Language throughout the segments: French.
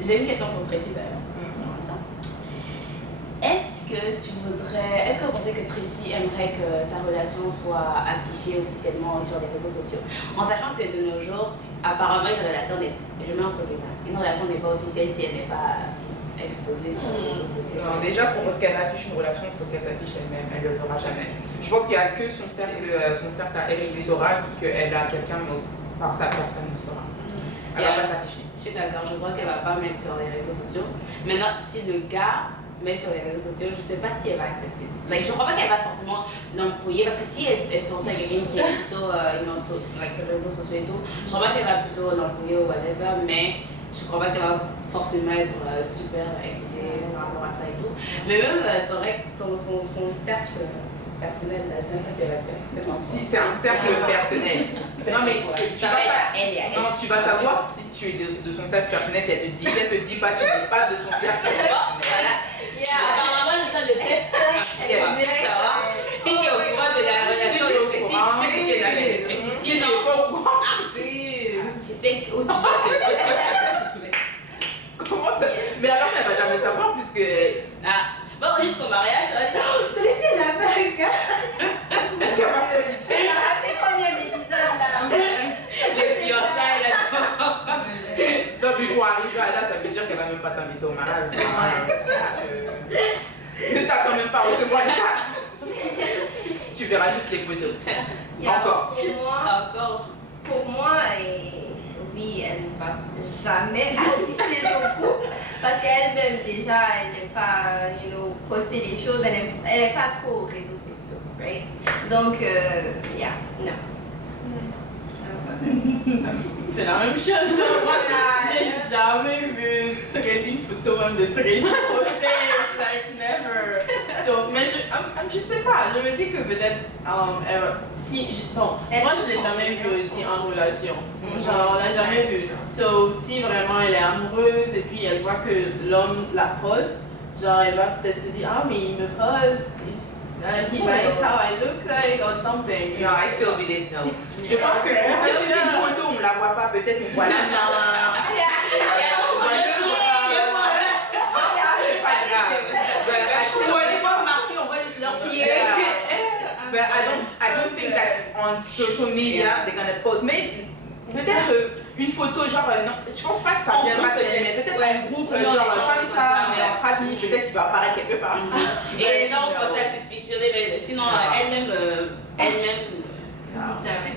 J'ai une question pour Tracy d'ailleurs. Est-ce que vous pensez que Tracy aimerait que sa relation soit affichée officiellement sur les réseaux sociaux? En sachant que de nos jours, apparemment, une relation n'est pas officielle si elle n'est pas exposée sur les réseaux sociaux. Non, déjà, pour qu'elle affiche une relation, il faut qu'elle s'affiche elle-même. Elle ne le fera jamais. Je pense qu'il n'y a que son cercle à elle qui saura qu'elle a quelqu'un, mais par sa personne ne saura. Elle ne va pas s'afficher. Je suis d'accord, je crois qu'elle ne va pas mettre sur les réseaux sociaux. Maintenant, si le gars met sur les réseaux sociaux, je ne sais pas si elle va accepter. Je ne crois pas qu'elle va forcément l'embrouiller parce que si elle sort avec quelqu'un qui est plutôt sur les réseaux sociaux et tout, je ne crois pas qu'elle va plutôt l'embrouiller ou whatever, mais je ne crois pas qu'elle va forcément être super excitée par rapport à ça et tout. Mais même, c'est vrai que son cercle personnel, là, je ne sais pas si elle va dire. C'est un cercle personnel. Non, mais tu vas savoir si tu es de son cercle personnel, si elle te dit, si elle te dit pas, tu n'es pas de son cercle personnel. Voilà. Apparemment, c'est ça le test. Si tu es au courant de la relation de Tracy, tu sais que tu es la mère de Tracy. Si tu n'es pas au courant, tu sais où tu vas te comment ça? Mais la personne, elle va jamais savoir puisque... Bon, jusqu'au mariage, Tracy, elle a fait un gars. Est-ce qu'elle va profiter? Elle a raté combien d'épisodes là? Les fiançailles, là. Donc, puis pour arriver à là, ça veut dire qu'elle va même pas t'inviter au mariage. Ne t'attends même pas à recevoir une carte. Tu verras juste les photos. Encore. Pour moi, oui, elle ne va jamais afficher son couple parce qu'elle-même déjà, elle n'aime pas poster des choses, elle n'est pas trop aux réseaux sociaux, right? Donc, non. C'est la même chose. Moi, j'ai jamais vu une photo même de Tracy postée. Like, never. Mais je sais pas, je me dis que peut-être, moi je l'ai jamais vue aussi en relation. Genre, on l'a jamais vue. So, si vraiment elle est amoureuse et puis elle voit que l'homme la poste, genre, elle va peut-être se dire, ah, mais il me poste. He likes how I look like or something. Non, I still believe no. Je pense que si c'est une photo, on ne la voit pas, peut-être on voit la main. C'est pas grave. On les voit marcher, on voit juste leurs pieds. But I don't think that on social media they're gonna post. Mais peut-être une photo, genre, non, je pense pas que ça viendra mais peut-être un groupe, genre comme ça, mais entre amis, peut-être qu'il va apparaître quelque part. Et les gens vont commencer à suspicionner, mais sinon elle-même, Jamais.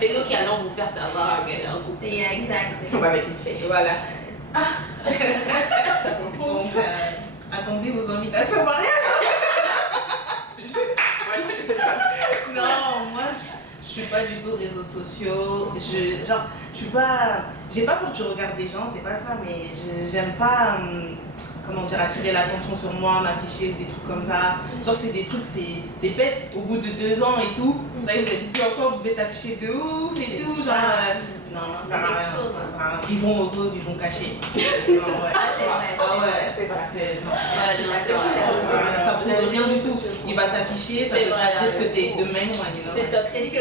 c'est nous qui allons vous faire savoir qu'elle est en couple. Yeah, exactly. On va mettre une flèche. Voilà. Donc, attendez vos invitations au mariage. Non, moi je suis pas du tout réseaux sociaux. Je suis pas. J'ai pas peur que tu regardes des gens, c'est pas ça, mais j'aime pas. Comment dire, attirer l'attention sur moi, m'afficher, des trucs comme ça. Genre, c'est des trucs, c'est bête. Au bout de 2 ans et tout, ça y est, vous êtes plus ensemble, vous êtes affichés de ouf et tout. Genre, non, ça sert à rien. Ça sert à rien. Vivons heureux, vivons cachés. Non, ouais. Ah ouais, c'est ça. Ça prouve rien du tout. Il va t'afficher, ça veut pas dire que t'es de même. C'est toxique.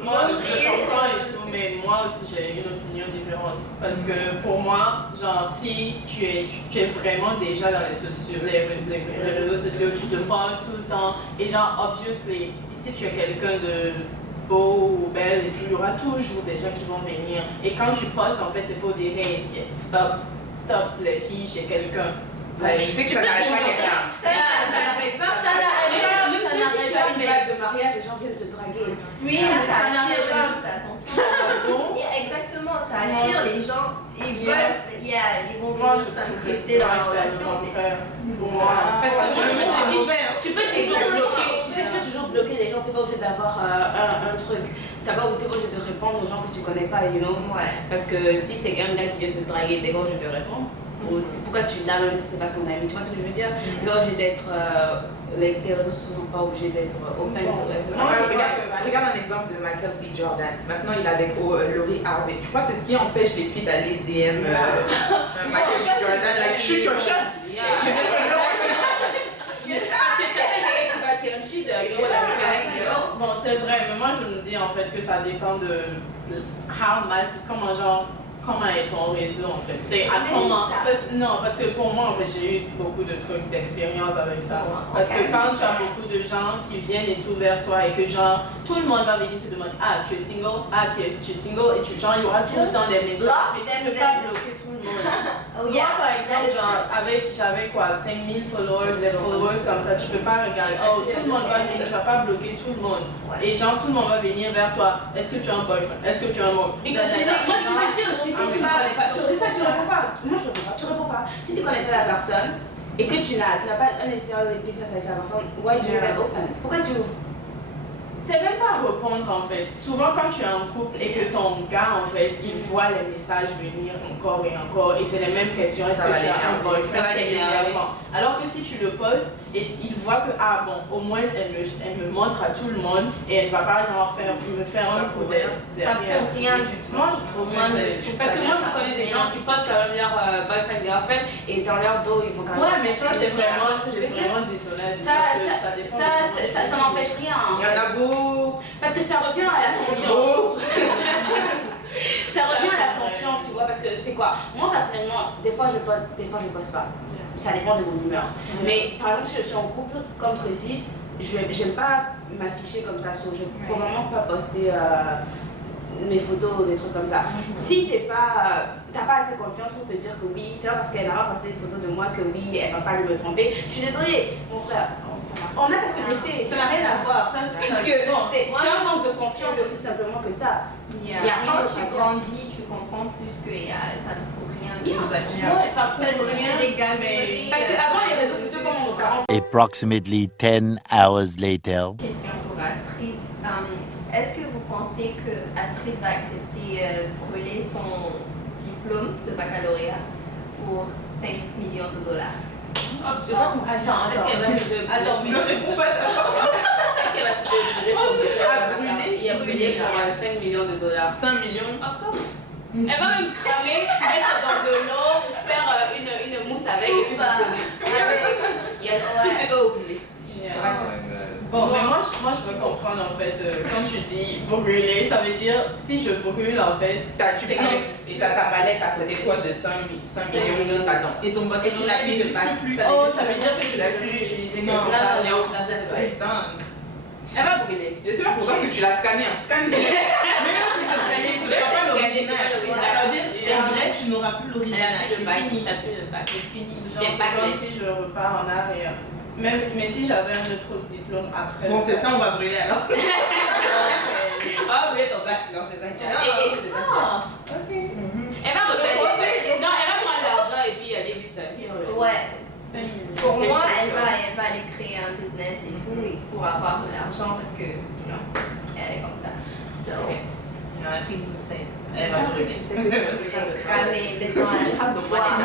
Moi, je comprends et tout, mais moi aussi j'ai une opinion différente. Parce que pour moi, genre, si tu es vraiment déjà dans les réseaux sociaux, tu te postes tout le temps, et genre, obviously, si tu es quelqu'un de beau ou belle, et puis il y aura toujours des gens qui vont venir. Et quand tu postes, en fait, c'est pour dire, hey, stop les filles chez quelqu'un. Je sais que ça n'arrive pas quelqu'un. Ça n'arrive pas. Ça n'arrive pas. Si tu as une bague de mariage, les gens viennent te draguer. Oui, ça attire attention. Exactement, ça attire les gens. Ils vont s'incruster dans la relation. Parce que tu peux toujours bloquer. Tu sais, tu peux toujours bloquer les gens. Tu n'es pas obligé d'avoir un truc. Tu n'es pas obligé de répondre aux gens que tu ne connais pas, Parce que si c'est un gars qui vient te draguer, tu n'es pas obligé de répondre. Ou pourquoi tu l'as même si c'est pas ton ami, tu vois ce que je veux dire? Tu n'es pas obligé d'être. Les réseaux sociaux ne sont pas obligés d'être open. Regarde un exemple de Michael B. Jordan. Maintenant, il est avec Lori Harvey. Je crois que c'est ce qui empêche les filles d'aller DM Michael B. Jordan. Like, shoot your shot. Bon, c'est vrai, mais moi je me dis en fait que ça dépend de comment est ton réseau en fait. C'est à comment. Parce que pour moi en fait j'ai eu beaucoup de trucs d'expérience avec ça. Parce que quand tu as beaucoup de gens qui viennent et tout vers toi et que genre tout le monde va venir te demander tu es single, tu es single et genre il y aura tout le temps des messages mais tu ne peux pas bloquer tout le monde. Moi par exemple j'avais quoi 5000 followers, des followers comme ça, tu peux pas regarder tout le monde va venir, tu vas pas bloquer tout le monde. Et genre tout le monde va venir vers toi. Est-ce que tu as un boyfriend? Est-ce que tu as un mot? Moi, tu vas dire aussi, si tu ne connais pas, c'est ça, tu réponds pas. Moi, je réponds pas, tu réponds pas. Si tu ne connais pas la personne et que tu n'as pas un nécessaire de business avec la personne, why do you even open? Pourquoi tu ouvres? C'est même pas répondre en fait. Souvent quand tu es en couple et que ton gars en fait, il voit les messages venir encore et encore et c'est les mêmes questions. Est-ce que tu as un boyfriend? Alors que si tu le postes et il voit que au moins elle me montre à tout le monde et elle va pas genre me faire un coup d'être derrière. Ça peut rien du tout. Moi je trouve parce que moi je connais des gens qui postent quand même leur boyfriend, girlfriend et dans leur dos ils font quand même. Ouais mais ça c'est vraiment déshonnête. Ça n'empêche rien. Il y en a beaucoup. Parce que ça revient à la confiance. Ça revient à la confiance, tu vois, parce que c'est quoi? Moi personnellement, des fois je poste pas. Ça dépend de mon humeur. Mais par exemple, si je suis en couple, comme Tracy, j'aime pas m'afficher comme ça. Je vais probablement pas poster mes photos ou des trucs comme ça. Si t'as pas assez confiance pour te dire que oui, tu vois, parce qu'elle n'a pas passé des photos de moi, que oui, elle va pas me tromper. Je suis désolée, mon frère. On a qu'à se laisser, ça n'a rien à voir. Parce que c'est un manque de confiance aussi simplement que ça. Il y a rien. Quand tu grandis, tu comprends plus que ça ne faut rien dire. Ouais, ça prouve rien. C'est des galeries. Parce qu'avant, les réseaux sociaux, comme nos parents. Approximately 10 hours later. Question pour Astrid. Est-ce que vous pensez que Astrid va accepter brûler son diplôme de baccalauréat pour 5 millions de dollars? Attends, mais Ne réponds pas d'abord. Est-ce qu'elle va te brûler son diplôme? Il a brûlé pour 5 millions de dollars. 5 millions? Of course. Elle va même cramer, mettre dans de l'eau, faire une mousse avec et puis vous donner. Il y a tout ce que vous voulez. Bon, mais moi je veux comprendre en fait, quand tu dis brûler, ça veut dire si je brûle en fait. T'as ta mallette, c'était quoi de 5 millions de dedans? Et ton bac, tu l'as mis de bac. Ça veut dire que tu l'as plus utilisé Non, comme ça. c'est dingue. Elle va brûler. Je sais pas pourquoi que tu l'as scanné en scan. Mais non, si c'est scanné, ce sera pas l'original. Ça veut dire, en vrai, tu n'auras plus l'original. Elle a plus le bac. C'est fini. Elle a plus le bac. C'est fini. Genre, c'est comme si je repars en arrière. Mais si j'avais un autre diplôme après. Bon, c'est ça, on va brûler alors. Ah, brûler ton bac, non, c'est ça. Ok. Elle va refaire. Non, elle va prendre l'argent et puis aller vivre sa vie. Ouais. 5 millions. Pour moi, elle va aller créer un business et tout pour avoir de l'argent parce que, elle est comme ça. So, Non, I think it's the same. Elle va brûler. Tu sais que tu vas déjà cramer, mettons à la boire.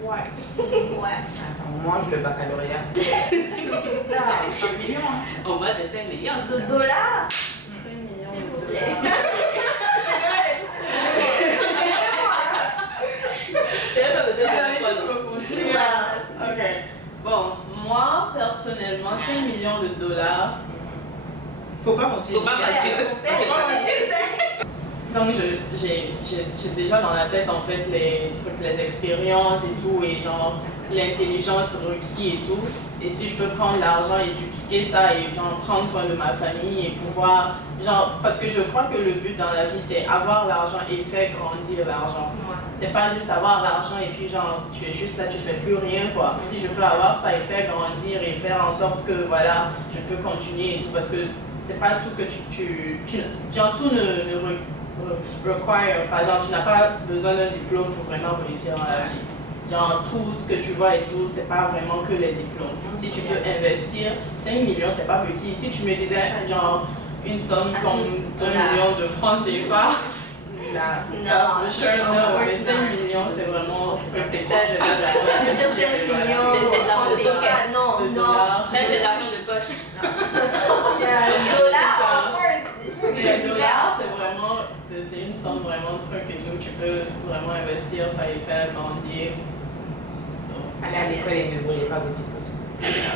Ouais. Ouais. On mange le baccalauréat. C'est ça. 5 millions. On va de 5 millions. De dollars. 5 millions S'il de vous plaît. dollars. C'est pas besoin Ok. Bon, moi personnellement, 5 millions de dollars. Faut pas mentir. Faut pas mentir. Donc j'ai déjà dans la tête en fait les trucs, les expériences et tout et genre l'intelligence requise et tout. Et si je peux prendre l'argent et dupliquer ça et genre prendre soin de ma famille et pouvoir genre parce que je crois que le but dans la vie c'est avoir l'argent et faire grandir l'argent. C'est pas juste avoir l'argent et puis genre tu es juste là, tu fais plus rien quoi. Si je peux avoir ça et faire grandir et faire en sorte que voilà, je peux continuer et tout parce que c'est pas tout que genre tout ne require, par exemple tu n'as pas besoin d'un diplôme pour vraiment réussir dans la vie. Genre tout ce que tu vois et tout, c'est pas vraiment que les diplômes. Si tu peux investir, 5 millions c'est pas petit. Si tu me disais genre une somme comme 1 million de francs CFA, là, Non, sure, no, mais 5 millions c'est vraiment Je c'est veux dire 5 millions. C'est de l'argent de poche. Non, non. Ça, c'est de l'argent de poche. Dollars, of course. Les dollars, c'est vraiment, c'est une somme vraiment truc et tout, tu peux vraiment investir, ça et faire grandir. So, Allez à l'école et ne brûlez pas vos diplômes.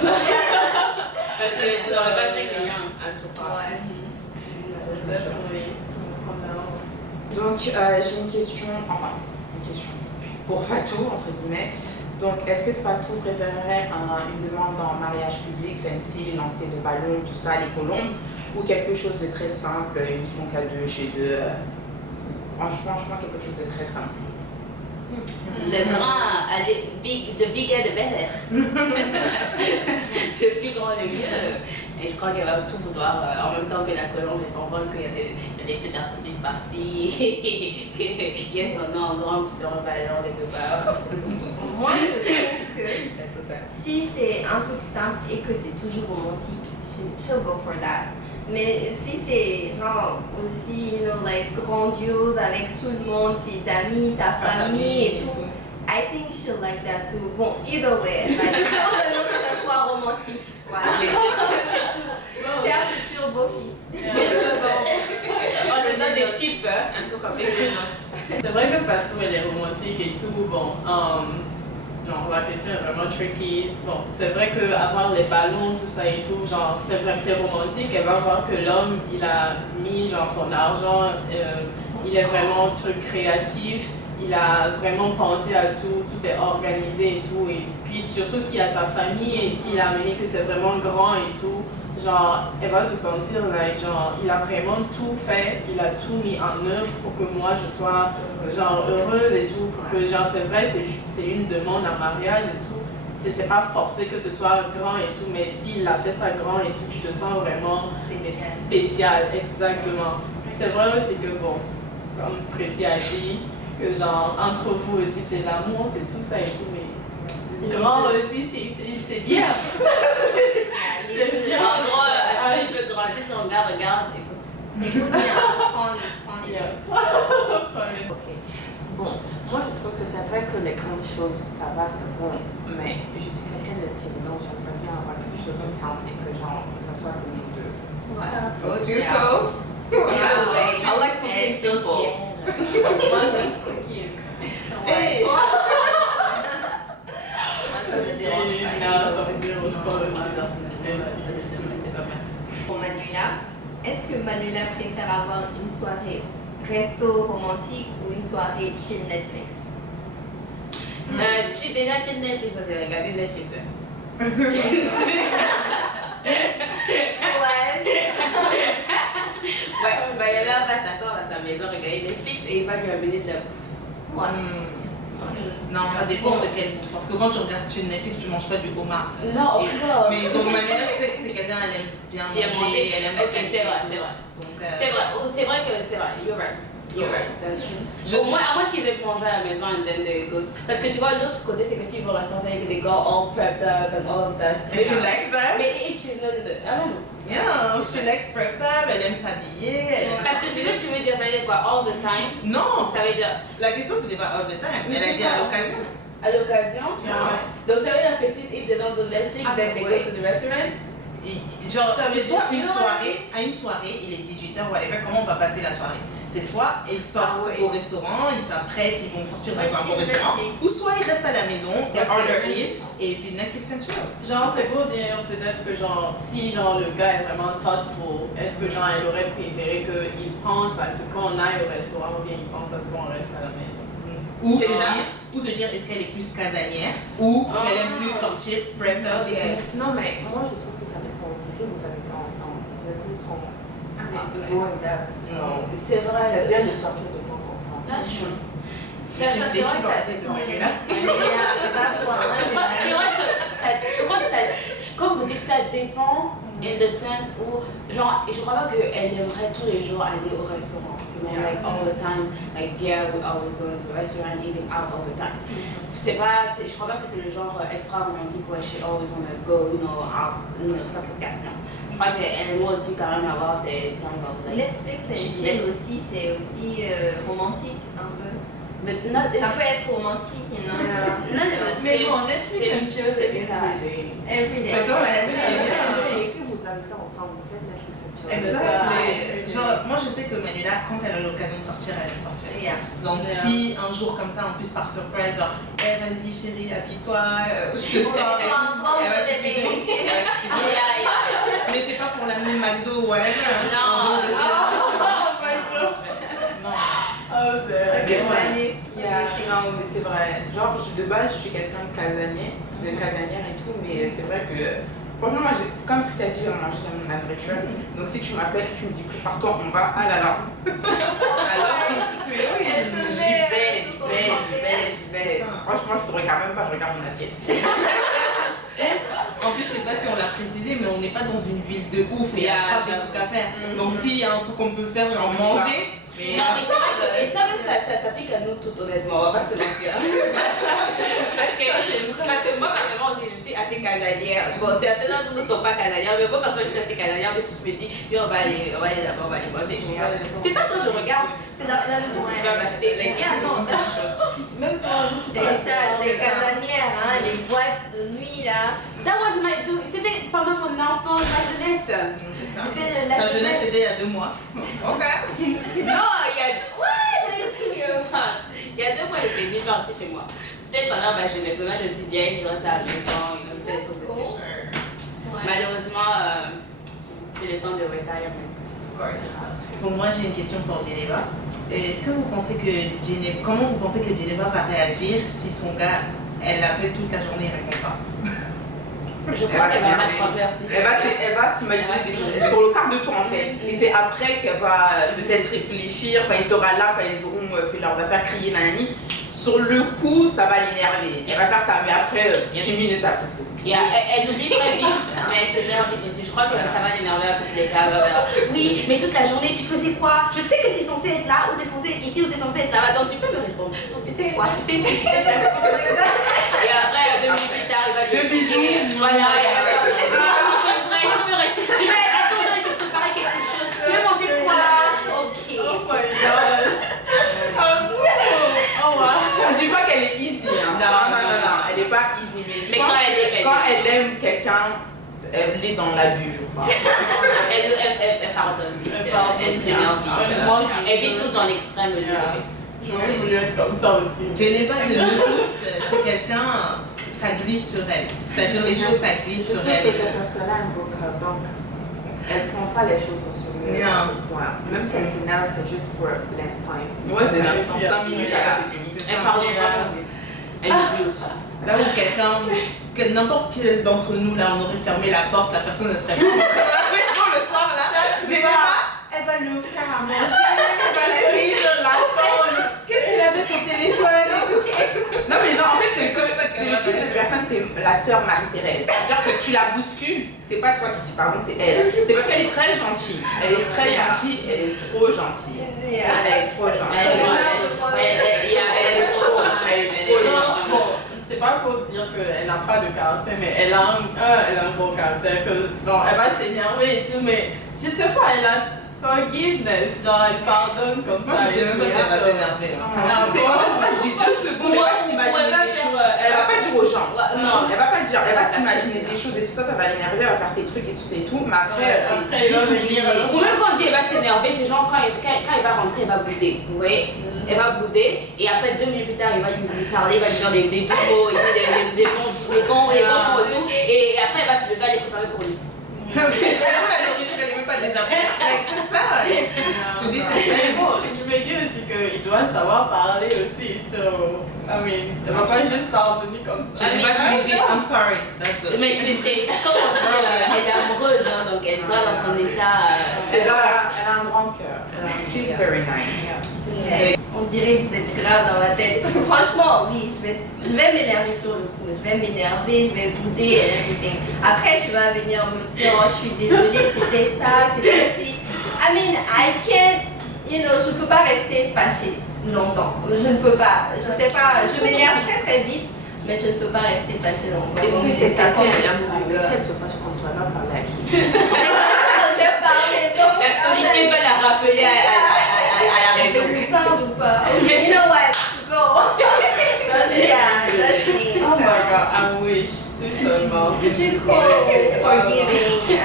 Parce que vous n'aurez pas 5 millions. tout pas. Ouais. Definitely. Donc, j'ai une question pour Fatou, entre guillemets. Donc, est-ce que Fatou préférerait une demande en mariage public, fancy, lancer de ballons, tout ça, les colombes, ou quelque chose de très simple, ils font qu'à deux chez eux franchement, quelque chose de très simple. Le grand, allez, the bigger the better. Le plus grand, le mieux. Et je crois qu'elle va tout vouloir en même temps que la colombe et s'envole, qu'il y a des feux d'artifice par-ci, qu'il y a son nom en grand sur un ballon quelque part. Moi, je trouve que si c'est un truc simple et que c'est toujours romantique, she'll go for that. Mais si c'est genre aussi, like grandiose avec tout le monde, ses amis, sa famille et tout, I think she'll like that too. Bon, either way, like, il faut seulement que ça soit romantique. Voilà. Cher futur beau-fils. On te donne des types, un truc avec des notes. C'est vrai que Fatou elle est romantique et tout, bon, genre la question est vraiment tricky. Bon, c'est vrai qu'avoir les ballons, tout ça et tout, genre c'est vrai que c'est romantique, elle va voir que l'homme il a mis genre son argent, il est vraiment truc créatif, il a vraiment pensé à tout, tout est organisé et tout, et puis surtout s'il y a sa famille et qu'il a amené que c'est vraiment grand et tout, genre elle va se sentir like, genre il a vraiment tout fait, il a tout mis en œuvre pour que moi je sois genre heureuse et tout, pour que genre c'est vrai c'est une demande en mariage et tout, c'est pas forcé que ce soit grand et tout, mais s'il a fait ça grand et tout, tu te sens vraiment spécial, exactement. C'est vrai aussi que bon, comme Tracy a dit, que genre entre vous aussi c'est l'amour, c'est tout ça et tout, mais grand aussi c'est bien. C'est bien. En gros, si il veut grandir son gars, regarde, écoute. Écoute bien, prends les Ok. Bon, moi je trouve que c'est vrai que les grandes choses, ça va, c'est bon, mais je suis quelqu'un de timide, donc j'aimerais bien avoir quelque chose de simple et que genre, ça soit comme les deux. Told you so. I like something simple. Moi j'aime ce qui est. Hey. Ça me dérange pas. Non, ça me dérange pas aussi. Pour Manuela, est-ce que Manuela préfère avoir une soirée resto romantique ou une soirée chill Netflix? Déjà, tu Netflix, ça c'est regarder Netflix. Ouais, Manuela va s'asseoir à sa maison, regarder Netflix et il va lui amener de la bouffe. Non, ça dépend de quel bouffe. Parce que quand tu regardes chez Netflix, tu manges pas du homard. Non, of course. Mais donc Manuela, je sais que c'est quelqu'un, elle aime bien manger, elle aime la Ok, qualité c'est vrai, et tout. c'est vrai. Donc, C'est vrai que c'est vrai, you're right. You're right, that's true. Au moins, à moins qu'ils aient mangé à la maison and then they go. Parce que tu vois, l'autre côté, c'est que s'ils vont ressortir et que they go all prepped up and all of that. And she likes that. Mais if she's not in the. I don't know. Yeah, she likes prep up, elle aime s'habiller, elle aime Parce que ce que tu veux dire, ça veut dire quoi? All the time? Non, Ça veut dire la question c'était pas all the time, Oui, elle a c'est dit à pas. l'occasion. à l'occasion. Yeah. Donc ça veut dire que si ils demandent de Netflix, Ah, then they ouais. go to the restaurant. Genre, Ça veut c'est soit dire- une soirée, à une soirée, il est 18h, whatever, comment on va passer la soirée? C'est soit ils sortent Ah ouais. au restaurant, ils s'apprêtent, ils vont sortir dans Ouais, un bon chez restaurant, Netflix. ou soit ils restent à la maison, they Ok. order in, et puis Netflix and chill. Genre, c'est pour dire peut-être que genre, si genre le gars est vraiment thoughtful, est-ce que genre elle aurait préféré qu'il pense à ce qu'on aille au restaurant ou bien il pense à ce qu'on reste à la maison? Ou C'est ça. se dire est-ce qu'elle est plus casanière, ou Ah. elle aime plus sortir, spread up et Ok. tout. Non, mais moi je trouve que ça dépend aussi. Si vous habitez ensemble, vous êtes tout le temps C'est vrai. C'est bien de sortir de temps en temps. That's true. C'est réfléchi dans la tête de Manuela. C'est vrai que je crois que ça, comme vous dites, ça dépend in the sense où, genre, je crois pas qu'elle aimerait tous les jours aller au restaurant, you know, like all the time, like yeah, we always go to a restaurant, eating out all the time. Je crois pas que c'est le genre extra romantique où she always wanna go, you know, out, you know, stuff like that, non. Je crois qu'elle aimerait aussi quand même avoir ses time of like. Netflix and chill aussi, c'est aussi romantique un peu. Mais not Ça peut être romantique, you know. non, Mais bon, Netflix and chill, c'est everyday. Every day. C'est comme elle a dit. Si vous habitez ensemble, vous faites Netflix and chill. Exact. mais genre, moi je sais que Manuela, quand elle a l'occasion de sortir, elle aime sortir. Yeah. Donc Yeah. si un jour comme ça, en plus par surprise, genre, vas-y chérie, habille-toi, je te sens. Bon, Elle va bébé. te filer. Yeah. Mais c'est pas pour l'amener McDo ou whatever. Hein. Non. Oh my god. Non. Oh, Ok, Manu. Non, mais c'est vrai. Genre, de base, je suis quelqu'un de casanier, de casanière et tout, mais c'est vrai que. Franchement, moi, comme Trisha dit, j'aime la nourriture. Donc, si tu m'appelles, tu me dis, prépare-toi, on va. Ah là là. Alors, j'y vais. Franchement, je te regarde même pas, je regarde mon assiette. En plus, je sais pas si on l'a précisé, mais on n'est pas dans une ville de ouf et il y a grave des trucs à faire. Donc, s'il y a un truc qu'on peut faire, genre manger. Mais Non, et ça même, ça s'applique à nous tout honnêtement, on va pas se mentir. parce que moi, personnellement aussi, je suis assez canadienne. Bon, certains d'entre nous ne sont pas canadiens, mais moi, personnellement, je suis assez canadienne. Mais si je me dis, puis on va aller d'abord, on va aller manger. C'est pas toi, je regarde, c'est la notion que tu vas m'acheter. Les gars, non, même toi, C'est ça, les casanières, hein, les boîtes de nuit là. That was my do. C'était pendant mon enfance, ma jeunesse. c'est ça. C'était la Ta jeunesse, c'était il y a 2 mois. Ok. Non, il y a 2 mois, elle était venue partir chez moi. C'était pendant ma jeunesse. Maintenant, je suis vieille, je reste à la maison, il me fait des trucs. Malheureusement, c'est le temps de retirement. Of course. Bon, moi, j'ai une question pour Geneva. Est-ce que vous pensez que comment vous pensez que Geneva va réagir si son gars, elle l'appelle toute la journée et ne répond pas? Je crois qu'elle va pas te prendre merci. Elle va s'imaginer des choses sur le quart de tour en fait. Et c'est après qu'elle va peut-être réfléchir, quand il sera là, quand ils auront fait leurs affaires, crier nanani. Sur le coup, ça va l'énerver. Elle va faire ça, mais après, 10 minutes après, c'est bon. Elle oublie très vite, mais elle s'énerve vite aussi. Je crois que ça va l'énerver à côté des cas. Oui, mais toute la journée, tu faisais quoi? Je sais que tu es censé être là, ou tu es censé être ici, ou tu es censé être là-bas. Donc tu peux me répondre. Donc tu fais quoi? Tu fais ci, tu fais ça, tu fais ça. Et après, 2 minutes plus tard, il va te bisous. Voilà, et alors, c'est vrai, je peux rester. Tu veux, attends, j'allais te préparer quelque chose. Tu veux manger quoi? Ok. Oh my god. Oh wow. On dit pas qu'elle est easy. Hein. Non, elle est pas easy. Mais quand elle aime quelqu'un, elle est dans l'abus, je crois. Elle pardonne vite. Elle s'énerve vite. Elle vit tout dans l'extrême. J'aurais voulu être comme ça aussi. Geneva de nous toutes, c'est quelqu'un, ça glisse sur elle. C'est-à-dire les choses, ça glisse sur elle. C'est parce qu'elle a un beau cœur, donc elle prend pas les choses au sérieux à ce point. Même si elle s'énerve, c'est juste pour l'instant. Ouais, c'est l'instant. 5 minutes, c'est fini. Elle pardonne vraiment vite. Elle oublie aussi. Là où quelqu'un, que n'importe quel d'entre nous, là, on aurait fermé la porte, la personne ne serait pas rentrée le soir, là. Geneva, elle va lui offrir à manger, elle va la cuire, qu'est-ce qu'il avait ton téléphone et tout. Non, mais non, en fait, c'est le type de personne, c'est la sœur Marie-Thérèse. C'est-à-dire que tu la bouscules, c'est pas toi qui dis pardon, c'est elle. C'est parce qu'elle est très gentille. Elle est très gentille, elle est trop gentille. Elle est trop gentille. Elle est trop gentille. C'est pas pour dire qu'elle n'a pas de caractère, mais elle a un bon caractère. Bon, elle va s'énerver et tout, mais je sais pas, elle a forgiveness, genre elle pardonne comme Moi, ça. je sais même pas si elle va s'énerver. J'ai 2 secondes, elle va s'imaginer des choses. Elle va pas dire aux gens. Non, elle va pas dire, elle va s'imaginer des choses et tout ça, ça va l'énerver, elle va faire ses trucs et tout ça et tout. Mais après, il va venir. Ou même quand on dit elle va s'énerver, c'est genre quand elle va rentrer, elle va bouder. Vous voyez? Elle va bouder et après 2 minutes plus tard, il va lui parler, il va lui dire des mots et tout, des bons mots et tout. Et après, elle va se lever, elle est préparée pour lui. C'est vraiment la nourriture, elle est même pas déjà prête. C'est ça. Je dis c'est Bon, je me dis aussi qu'il doit savoir parler aussi. So, I mean, elle va pas juste pardonner comme ça. Geneva, tu lui dis I'm sorry. That's good. Mais c'est comme on dit, elle est amoureuse, hein, donc elle sera dans son état. elle a un grand cœur. She's very nice. On dirait que vous êtes grave dans la tête. Franchement, oui, je vais m'énerver sur le coup. Je vais m'énerver, je vais bouder et everything. Après, tu vas venir me dire, oh, je suis désolée, c'était ça, c'était ci. I mean, I can't, je peux pas rester fâchée longtemps. Je ne peux pas. Je sais pas, je m'énerve très très vite, mais je ne peux pas rester fâchée longtemps. Et puis, c'est ça quelqu'un, elle aime parler. Si elle se fâche contre toi, elle va parler à qui? J'ai parlé donc. La solitude va la rappeler à la raison. Je lui parle ou pas? Okay, you know what? Go. Yeah, that's me. Oh my god, I wish. C'est seulement. Je suis trop forgiving. I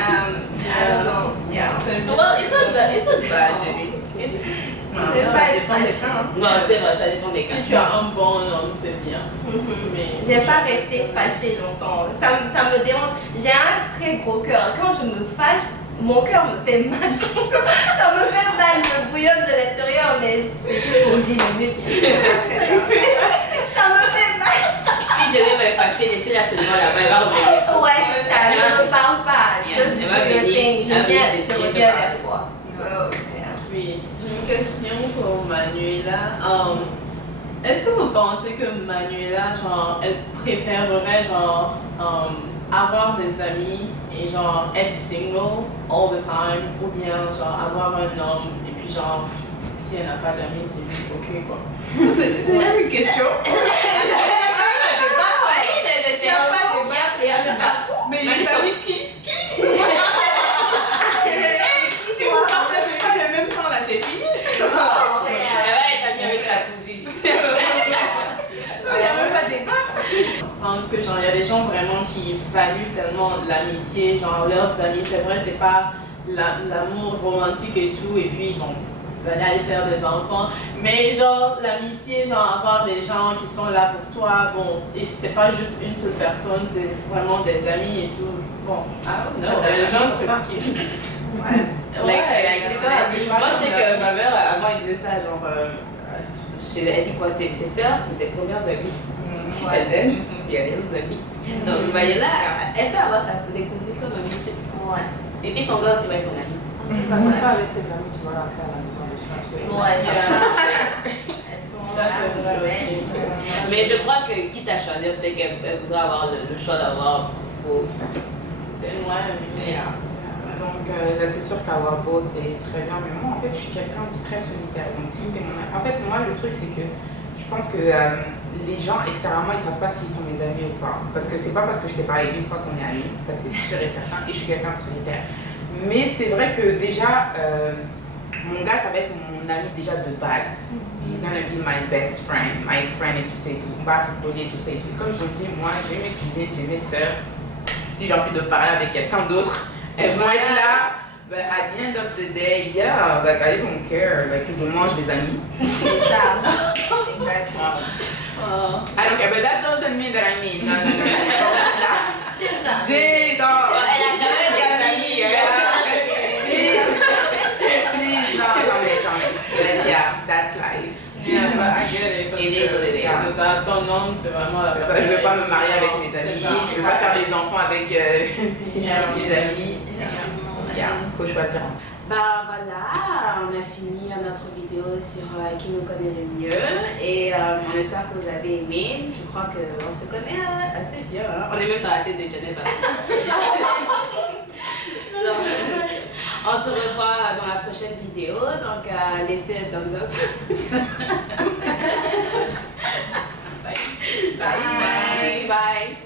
don't know. Yeah. Well, it's not bad, Jenny. Ça dépend des cas. Non, c'est vrai, ça dépend des cas. Si tu as un bon homme, c'est bien. Mais J'aime pas rester fâchée longtemps. Ça me dérange. J'ai un très gros cœur. Quand je me fâche, mon cœur me fait mal. Ça me fait mal. Je bouillonne de l'intérieur, mais c'est juste pour 10 minutes. Ça me fait mal. Si Jenny va être fâchée, laissez-la seulement là-bas, elle va revenir. Ouais, c'est ça. Je ne parle pas. Just Elle do va your venir. thing. Je Elle va viens, venir te je tirer reviens de vers toi. So, yeah. oui, j'ai une question pour Manuela. Est-ce que vous pensez que Manuela, genre, elle préférerait, genre, avoir des amis et, genre, être single all the time ou bien, genre, avoir un homme et puis, genre, si elle n'a pas d'amis, c'est juste ok, quoi. C'est même une question. Mais les amis qui si vous partagez pas le même sang là, c'est fini. Elle va être amie avec sa cousine. Il n'y a même pas de débat. Je pense que genre il y a des gens vraiment qui valuent tellement l'amitié, genre leurs amis, c'est vrai c'est pas l'amour romantique et tout et puis bon aller aller faire des enfants, mais genre l'amitié, genre avoir des gens qui sont là pour toi, bon et c'est pas juste une seule personne, c'est vraiment des amis et tout, bon I don't know, il y a des gens qui ouais, c'est ça, c'est pas Moi, je sais comme que la- ma mère, avant, elle disait ça, genre, elle dit quoi, ses sœurs, c'est ses premières amies. Elle aime, il y a les autres amis. Donc, Manuela, elle peut avoir des cousines comme amie, c'est Ouais. et puis son gars aussi va être son ami. Parce que pas avec tes amis, tu vas l'appeler à la maison le soir. Ouais, c'est ça. Elles sont Là, là. c'est vrai aussi. Mais je crois que, quitte à choisir, peut-être qu'elle voudrait avoir le choix d'avoir beau. Ouais, mais Donc, c'est sûr qu'avoir both est très bien, mais moi, en fait, je suis quelqu'un de très solitaire. Donc, si t'es mon ami. En fait, moi, le truc, c'est que je pense que les gens extérieurement, ils savent pas s'ils sont mes amis ou pas. Parce que c'est pas parce que je t'ai parlé une fois qu'on est amis, ça c'est sûr et certain, et je suis quelqu'un de solitaire. Mais c'est vrai que déjà, mon gars, ça va être mon ami déjà de base. He's gonna be my best friend, my friend et tout ça et tout. On va rigoler, tout ça et tout. Comme je vous dis, moi, j'ai mes cousines, j'ai mes soeurs. Si j'ai envie de parler avec quelqu'un d'autre, elles vont être là. But at the end of the day, yeah, like I don't care. Like, je mange des amis. C'est ça. Exactement. I don't care, but that doesn't mean that I mean. Non, non, non. She's not. J'ai dans. Elle a quand même des amis, Please, non, attendez. But yeah, that's life. yeah, but I get it, parce It is what it is. que c'est ça, ton homme, c'est vraiment la C'est ça, je veux pas me marier avec mes amis, je veux pas faire des enfants avec mes amis. Yeah, faut choisir. Bah voilà, on a fini notre vidéo sur qui nous connaît le mieux et on espère que vous avez aimé. Je crois qu'on se connaît assez bien. Hein? On est même dans la tête de Janet. Donc, on se revoit dans la prochaine vidéo. Donc laissez un thumbs up. Bye. Bye. Bye.